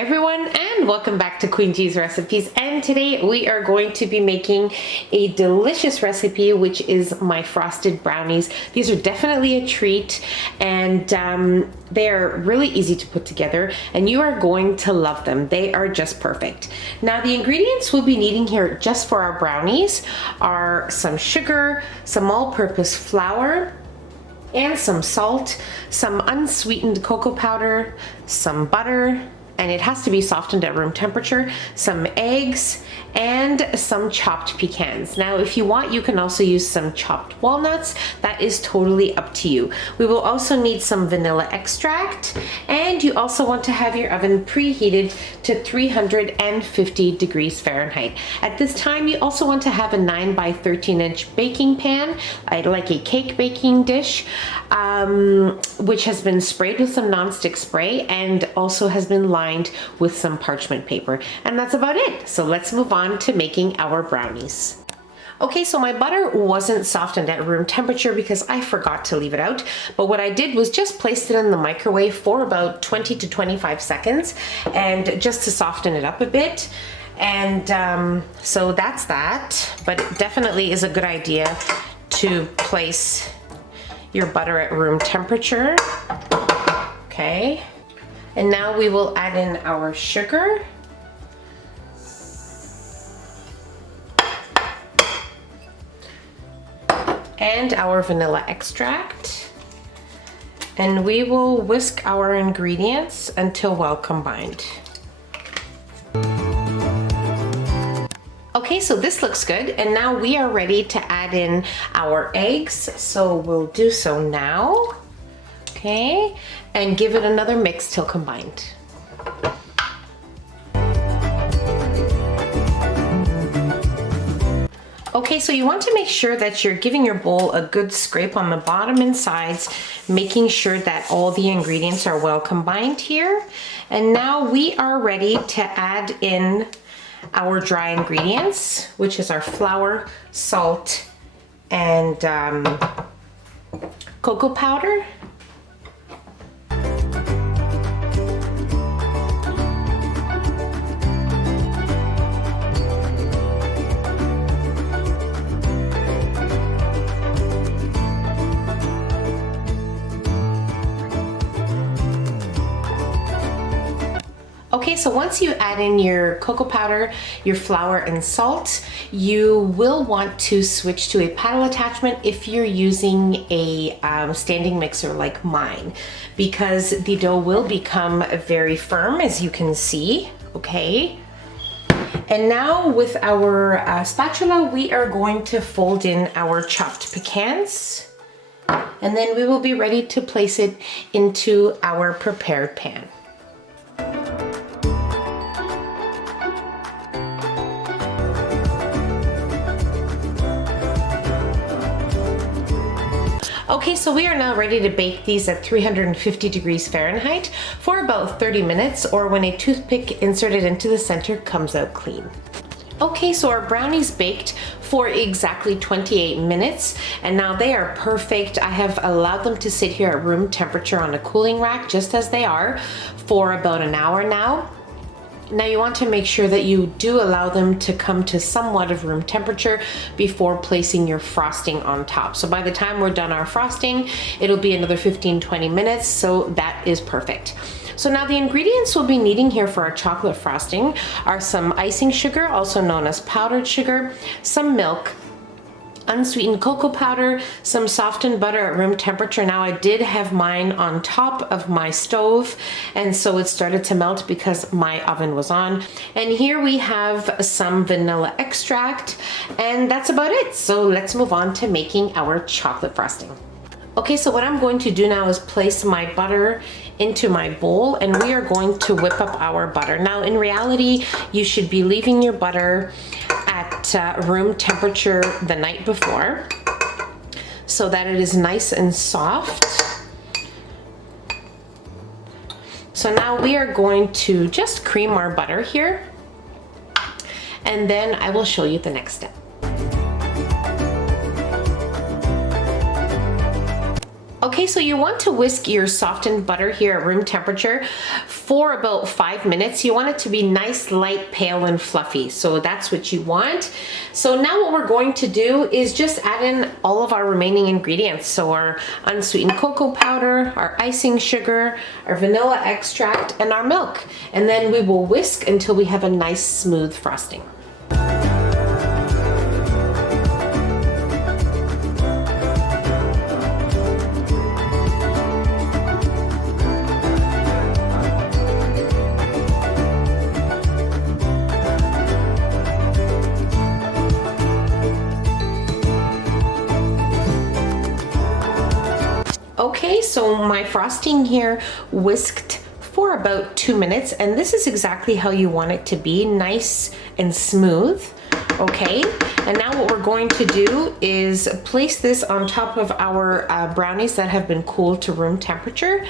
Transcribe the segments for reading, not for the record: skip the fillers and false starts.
everyone, and welcome back to Queen G's Recipes. And today we are going to be making a delicious recipe, which is my frosted brownies. These are definitely a treat, and they're really easy to put together, and you are going to love them. They are just perfect. Now, the ingredients we'll be needing here just for our brownies are some sugar, some all-purpose flour, and some salt, some unsweetened cocoa powder, some butter, and it has to be softened at room temperature, some eggs, and some chopped pecans. Now, if you want, you can also use some chopped walnuts. That is totally up to you. We will also need some vanilla extract, and you also want to have your oven preheated to 350 degrees Fahrenheit. At this time, you also want to have a 9 by 13 inch baking pan, like a cake baking dish, which has been sprayed with some nonstick spray and also has been lined with some parchment paper. And that's about it. So let's move on to making our brownies. Okay, so my butter wasn't softened at room temperature because I forgot to leave it out. But what I did was just placed it in the microwave for about 20 to 25 seconds, and just to soften it up a bit. And so that's that. But it definitely is a good idea to place your butter at room temperature. Okay. And now we will add in our sugar. And our vanilla extract. And we will whisk our ingredients until well combined. Okay, so this looks good, and now we are ready to add in our eggs. So we'll do so now. Okay, and give it another mix till combined. Okay, so you want to make sure that you're giving your bowl a good scrape on the bottom and sides, making sure that all the ingredients are well combined here. And now we are ready to add in our dry ingredients, which is our flour, salt, and cocoa powder. Okay, so once you add in your cocoa powder, your flour, and salt, you will want to switch to a paddle attachment if you're using a standing mixer like mine, because the dough will become very firm, as you can see, okay? And now with our spatula, we are going to fold in our chopped pecans, and then we will be ready to place it into our prepared pan. Okay, so we are now ready to bake these at 350 degrees Fahrenheit for about 30 minutes, or when a toothpick inserted into the center comes out clean. Okay, so our brownies baked for exactly 28 minutes, and now they are perfect. I have allowed them to sit here at room temperature on a cooling rack, just as they are, for about an hour now. Now you want to make sure that you do allow them to come to somewhat of room temperature before placing your frosting on top. So by the time we're done our frosting, it'll be another 15-20 minutes, so that is perfect. So now the ingredients we'll be needing here for our chocolate frosting are some icing sugar, also known as powdered sugar, some milk, unsweetened cocoa powder, some softened butter at room temperature. Now I did have mine on top of my stove, and so it started to melt because my oven was on. And here we have some vanilla extract, and that's about it. So let's move on to making our chocolate frosting. Okay, so what I'm going to do now is place my butter into my bowl, and we are going to whip up our butter. Now, in reality, you should be leaving your butter at room temperature the night before so that it is nice and soft. So now we are going to just cream our butter here, and then I will show you the next step. Okay, so you want to whisk your softened butter here at room temperature for about 5 minutes. You want it to be nice, light, pale, and fluffy. So that's what you want. So now what we're going to do is just add in all of our remaining ingredients. So our unsweetened cocoa powder, our icing sugar, our vanilla extract, and our milk. And then we will whisk until we have a nice smooth frosting. Okay, so my frosting here whisked for about 2 minutes, and this is exactly how you want it to be, nice and smooth. Okay, and now what we're going to do is place this on top of our brownies that have been cooled to room temperature.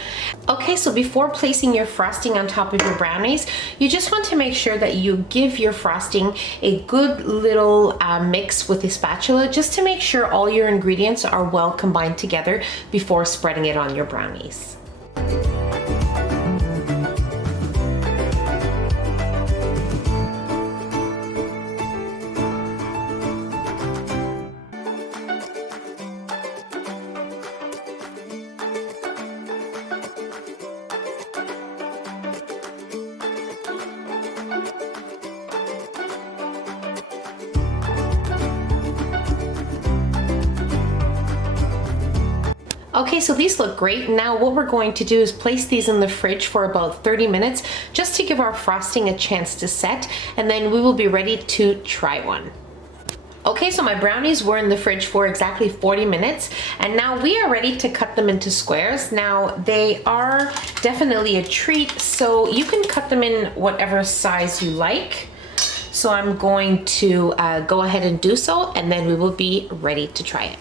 Okay, so before placing your frosting on top of your brownies, you just want to make sure that you give your frosting a good little mix with a spatula, just to make sure all your ingredients are well combined together before spreading it on your brownies. Okay, so these look great. Now what we're going to do is place these in the fridge for about 30 minutes just to give our frosting a chance to set, and then we will be ready to try one. Okay, so my brownies were in the fridge for exactly 40 minutes, and now we are ready to cut them into squares. Now they are definitely a treat, so you can cut them in whatever size you like. So I'm going to go ahead and do so, and then we will be ready to try it.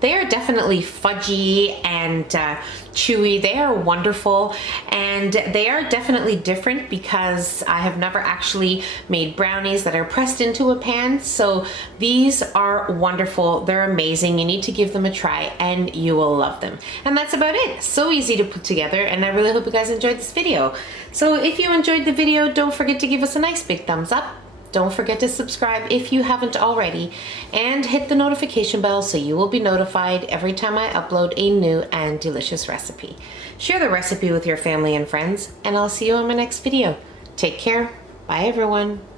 They are definitely fudgy and chewy. They are wonderful, and they are definitely different because I have never actually made brownies that are pressed into a pan. So these are wonderful. They're amazing. You need to give them a try and you will love them. And that's about it. So easy to put together, and I really hope you guys enjoyed this video. So if you enjoyed the video, don't forget to give us a nice big thumbs up. Don't forget to subscribe if you haven't already, and hit the notification bell so you will be notified every time I upload a new and delicious recipe. Share the recipe with your family and friends, and I'll see you in my next video. Take care. Bye everyone.